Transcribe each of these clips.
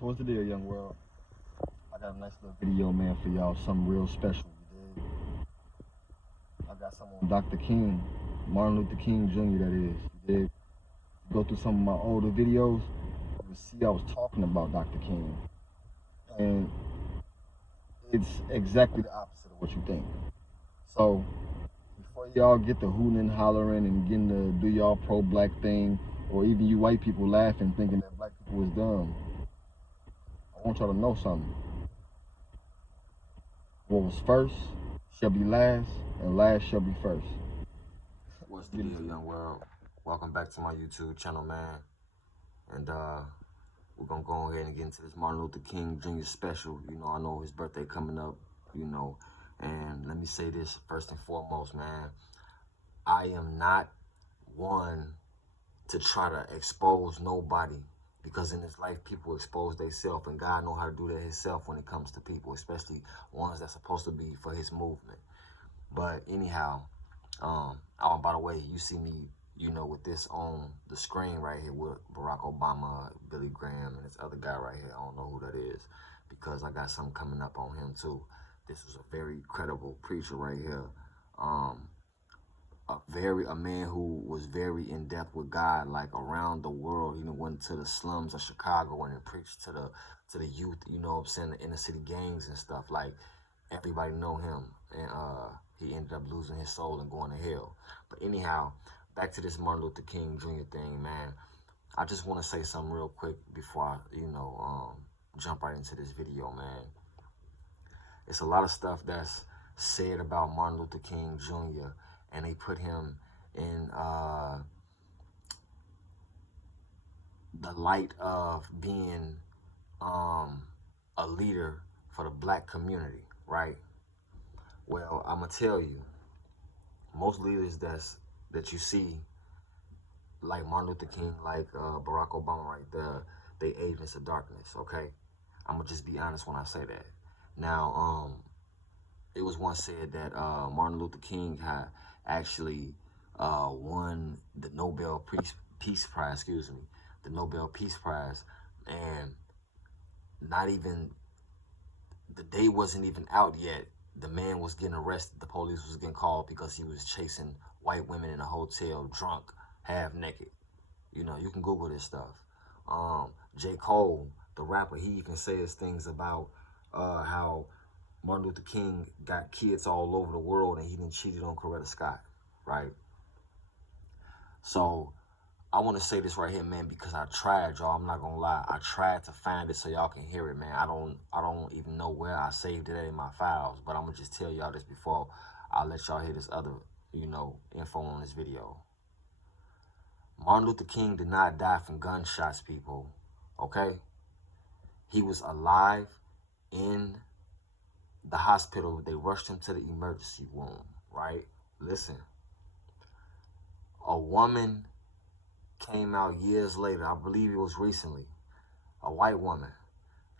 So what's the deal, young world? I got a nice little video, man, for y'all. Something real special. You dig? I got some on Dr. King, Martin Luther King Jr. That is. You dig? Go through some of my older videos. You see, I was talking about Dr. King, and it's exactly the opposite of what you think. So before y'all get the hooting and hollering and getting to do y'all pro-black thing, or even you white people laughing, thinking that black people is dumb, I want y'all to know something. What was first shall be last, and last shall be first. What's the deal, young world? Welcome back to my YouTube channel, man. And we're gonna go ahead and get into this Martin Luther King Jr. special. You know, I know his birthday coming up, you know. And let me say this first and foremost, man. I am not one to try to expose nobody, because in this life people expose themselves, and God know how to do that himself when it comes to people, especially ones that's supposed to be for his movement. But anyhow, oh, by the way, you see me, you know, with this on the screen right here with Barack Obama, Billy Graham, and this other guy right here. I don't know who that is, because I got something coming up on him too. This is a very credible preacher right here. A man who was very in depth with God, like around the world. You know, went to the slums of Chicago and preached to the youth. You know what I'm saying, the inner city gangs and stuff. Like, everybody know him, and he ended up losing his soul and going to hell. But anyhow, back to this Martin Luther King Jr. thing, man. I just want to say something real quick before I, jump right into this video, man. It's a lot of stuff that's said about Martin Luther King Jr., and they put him in the light of being a leader for the black community, right? Well, I'm gonna tell you, most leaders that you see, like Martin Luther King, like Barack Obama right there, they agents of darkness, okay? I'm gonna just be honest when I say that. Now, it was once said that Martin Luther King had actually won the Nobel Peace Prize, the Nobel Peace Prize, and not even, the day wasn't even out yet. The man was getting arrested. The police was getting called because he was chasing white women in a hotel, drunk, half naked. You know, you can Google this stuff. J. Cole, the rapper, he even says things about how Martin Luther King got kids all over the world and he didn't cheated on Coretta Scott, right? So I want to say this right here, man, because I tried, y'all. I'm not gonna lie. I tried to find it so y'all can hear it, man. I don't even know where I saved it in my files, but I'm gonna just tell y'all this before I let y'all hear this other, info on this video. Martin Luther King did not die from gunshots, people, okay? He was alive in the hospital. They rushed him to the emergency room, right? Listen, a woman came out years later, I believe it was recently, a white woman.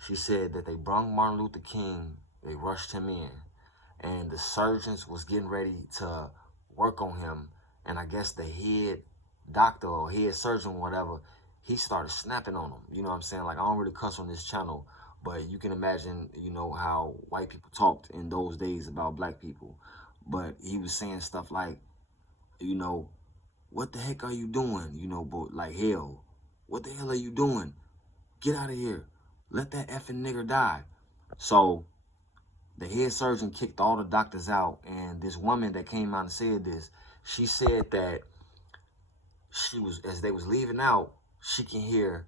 She said that they brung Martin Luther King, they rushed him in, and the surgeons was getting ready to work on him, and I guess the head doctor or head surgeon, whatever, he started snapping on him. You know what I'm saying? Like, I don't really cuss on this channel, but you can imagine, how white people talked in those days about black people. But he was saying stuff like, what the heck are you doing? But like, hell, what the hell are you doing? Get out of here. Let that effing nigger die. So the head surgeon kicked all the doctors out, and this woman that came out and said this, she said that as they was leaving out, she can hear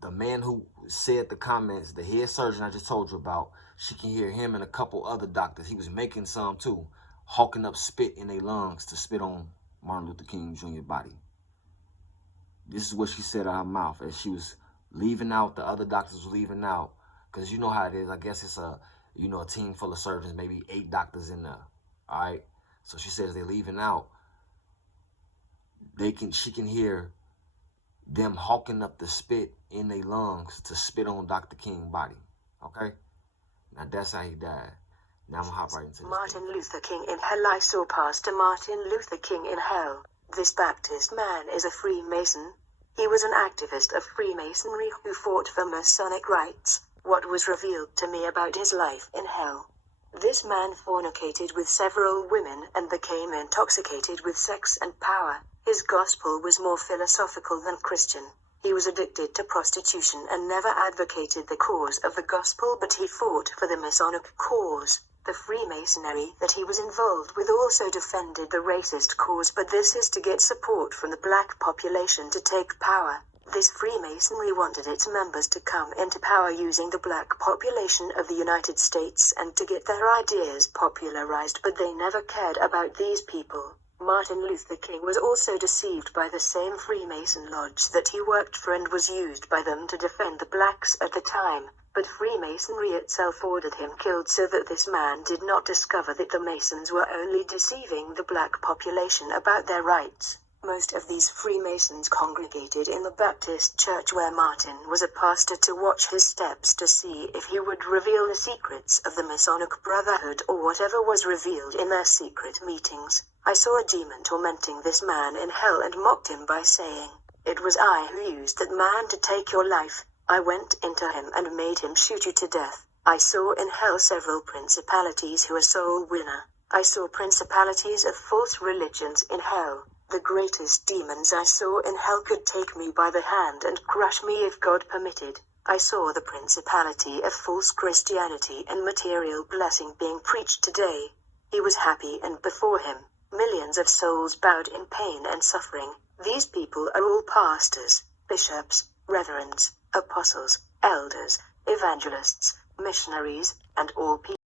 the man who said the comments, the head surgeon I just told you about, she can hear him and a couple other doctors. He was making some too, hawking up spit in their lungs to spit on Martin Luther King Jr. body. This is what she said out of her mouth as she was leaving out. The other doctors were leaving out, because you know how it is. I guess it's a team full of surgeons, maybe 8 doctors in there. All right. So she says they're leaving out. She can hear them hawking up the spit in their lungs to spit on Dr. King's body. Okay. Now that's how he died. Now I'm gonna hop right into this. Martin Luther King in hell. I saw Pastor Martin Luther King in hell. This Baptist man is a Freemason. He was an activist of Freemasonry who fought for Masonic rights. What was revealed to me about his life in hell? This man fornicated with several women and became intoxicated with sex and power. His gospel was more philosophical than Christian. He was addicted to prostitution and never advocated the cause of the gospel, but he fought for the Masonic cause. The Freemasonry that he was involved with also defended the racist cause, but this is to get support from the black population to take power. This Freemasonry wanted its members to come into power using the black population of the United States and to get their ideas popularized, but they never cared about these people. Martin Luther King was also deceived by the same Freemason lodge that he worked for and was used by them to defend the blacks at the time. But Freemasonry itself ordered him killed so that this man did not discover that the Masons were only deceiving the black population about their rights. Most of these Freemasons congregated in the Baptist church where Martin was a pastor to watch his steps to see if he would reveal the secrets of the Masonic Brotherhood or whatever was revealed in their secret meetings. I saw a demon tormenting this man in hell and mocked him by saying, "It was I who used that man to take your life. I went into him and made him shoot you to death." I saw in hell several principalities who are soul winner. I saw principalities of false religions in hell. The greatest demons I saw in hell could take me by the hand and crush me if God permitted. I saw the principality of false Christianity and material blessing being preached today. He was happy, and before him, millions of souls bowed in pain and suffering. These people are all pastors, bishops, reverends, apostles, elders, evangelists, missionaries, and all people.